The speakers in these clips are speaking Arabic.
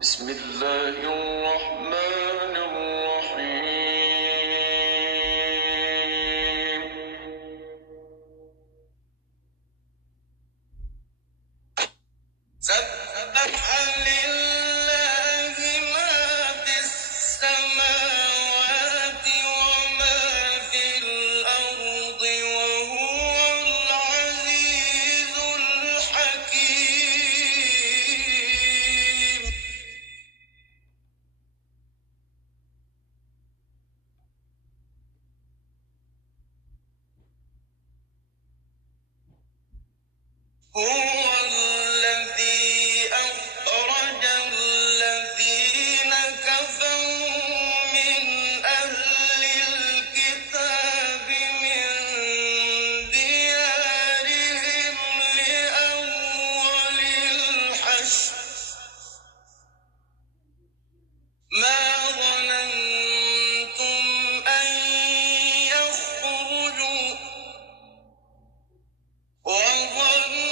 بسم الله الرحمن الرحيم. سبح لله ما في السماوات وما في الأرض وهو العزيز الحكيم. هو الذي أخرج الذين كفروا من أهل الكتاب من ديارهم لأول الحشر ما ظننتم أن يخرجوا وظنوا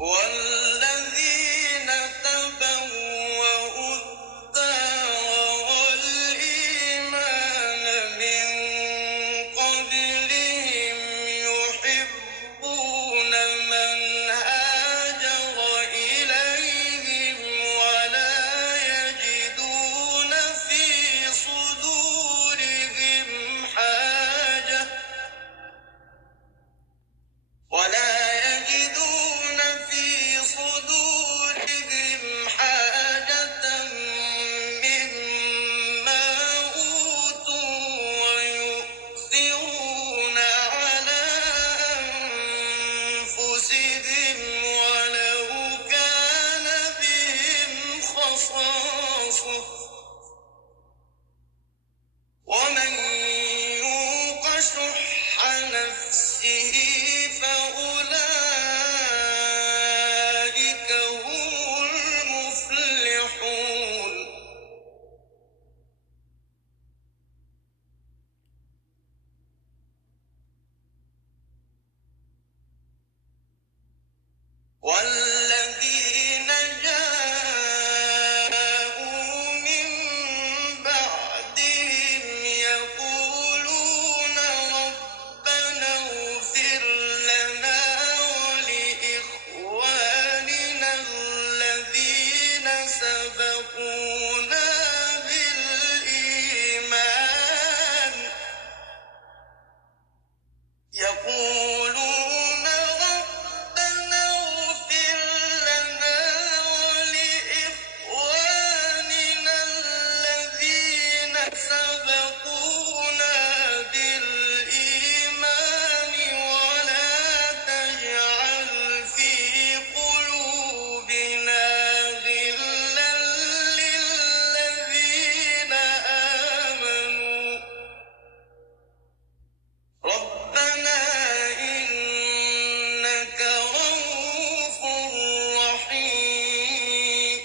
والذين تبوأوا الدار والإيمان من قبلهم يحبون من هاجر إليهم ولا يجدون في صدورهم حاجة مما أوتوا ويؤثرون على أنفسهم ولو كان بهم خصاصة ومن يوق شح نفسه فأولئك هم المفلحون والذين جاءوا من بعدهم يقولون ربنا اغفر لنا ولإخواننا الذين سبقونا بالإيمان يقولون ربنا اغفر لنا ولإخواننا الذين سبقونا بالإيمان ولا تجعل في قلوبنا غلا للذين آمنوا ربنا إنك رؤوف رحيم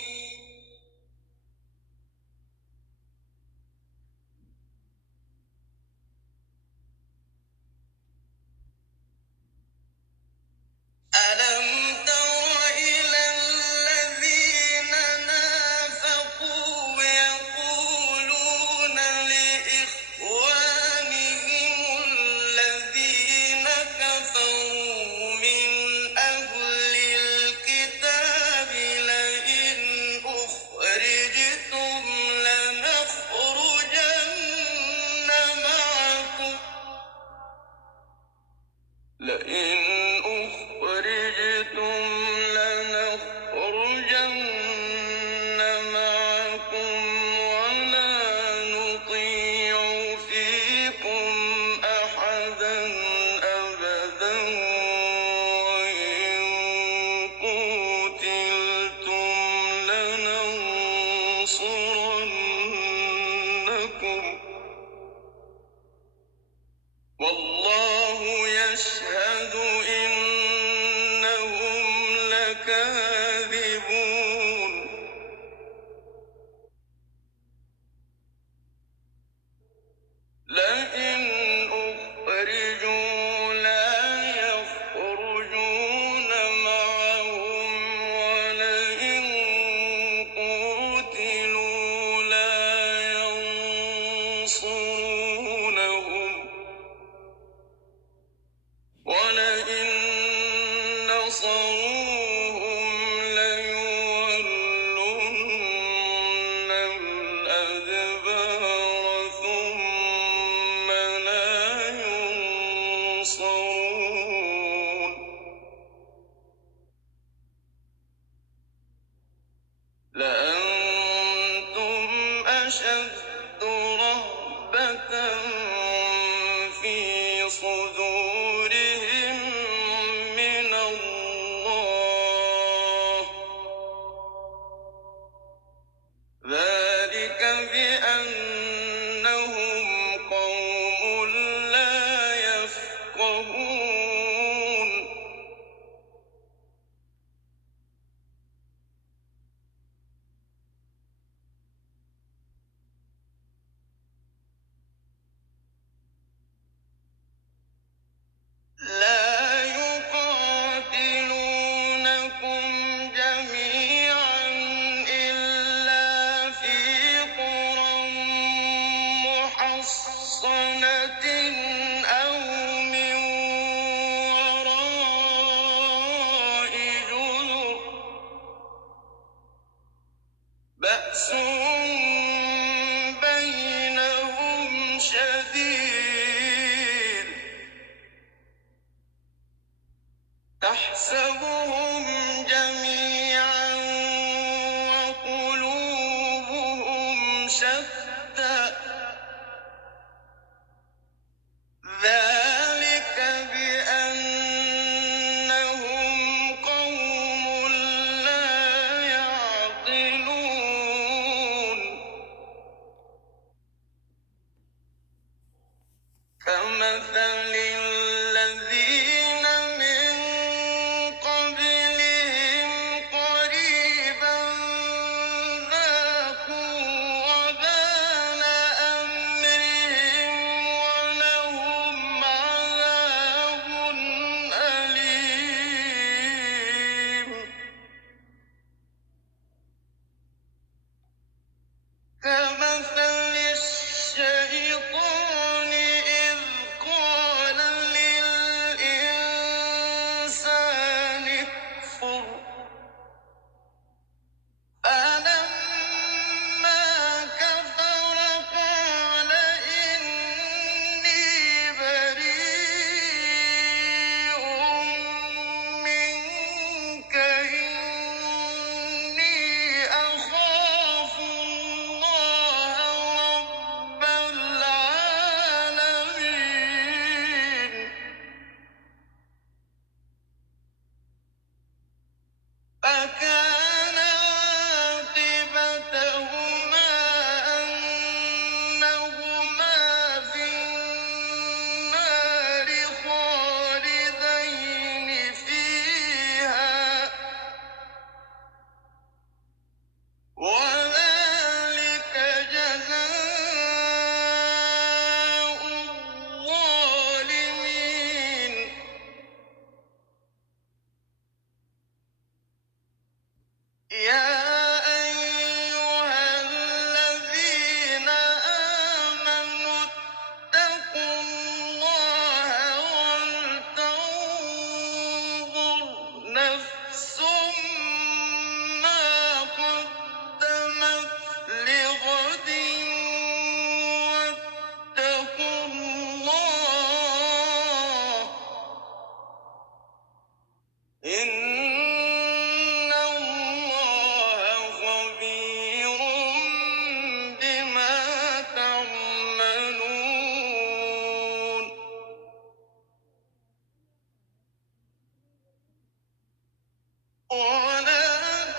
ألم تر إلى الذين نافقوا يقولون لإخوانهم الذين كفروا من أهل الكتاب لئن أخرجتم لنخرجن معكم لئن أخرجتم لنخرجن معكم ولا نطيع فيكم أحدا أبدا وإن قتلتم لننصرنكم والله يشهد إنهم لكاذبون لئن أخرجوا لا يخرجون معهم ولئن قتلوا لا ينصرونهم ولئن نصروهم ليولن الأدبار ثم لا ينصرون لأنتم أشد رهبة في صدورهم من الله تحسبهم جميعا وقلوبهم شتى ذلك بأنهم قوم لا يعقلون كمثل الذين من قبلهم قريبا ذاقوا وبال أمرهم ولهم عذاب أليم كمثل الشيطان إذ قال للإنسان اكفر فلما كفر قال إني بريء منك إني أخاف الله رب العالمين فكان عاقبتهما أنهما في النار خالدين فيها وذلك جزاء الظالمين يا أيها الذين آمنوا اتقوا الله ولتنظر نفس ما قدمت لغد واتقوا الله إن الله خبير بما تعملون ولا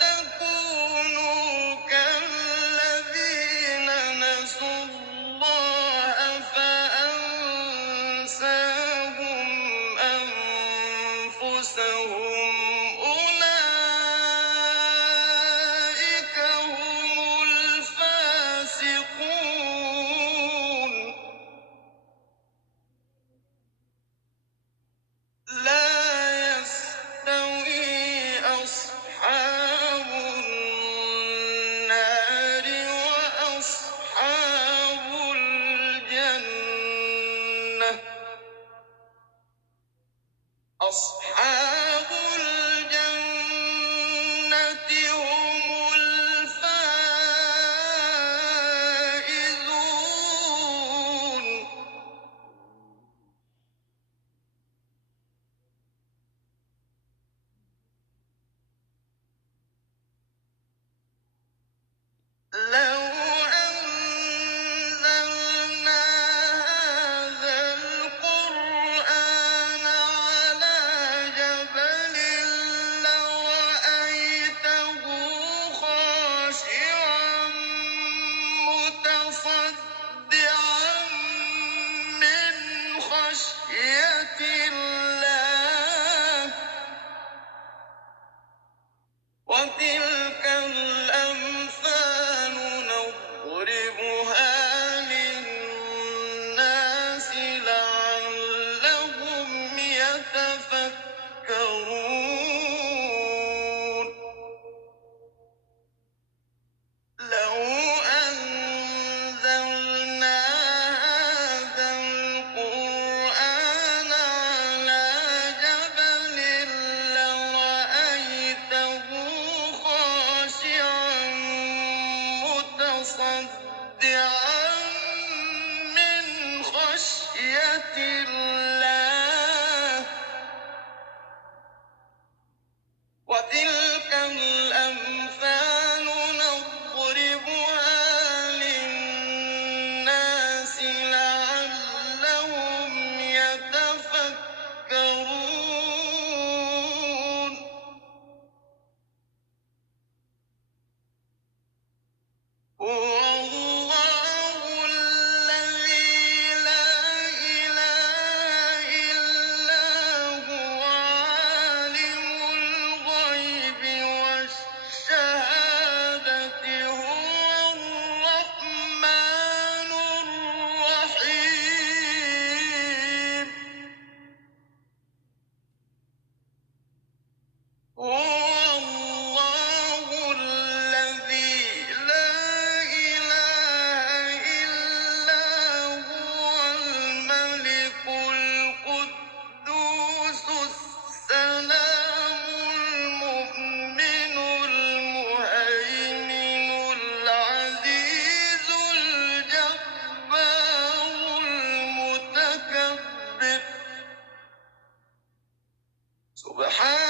تكونوا كالذين نسوا الله فأنساهم أنفسهم أولئك هم الفاسقون لا يستوي أصحاب النار وأصحاب الجنة أصحاب الجنة هم الفائزون لو أنزلنا هذا القرآن على جبل لرأيته خاشعا متصدعا من خشية الله وتلك الأمثال هو الله الذي لا إله إلا هو الملك القدوس السلام المؤمن المهيمن العزيز الجبار المتكبر سبحان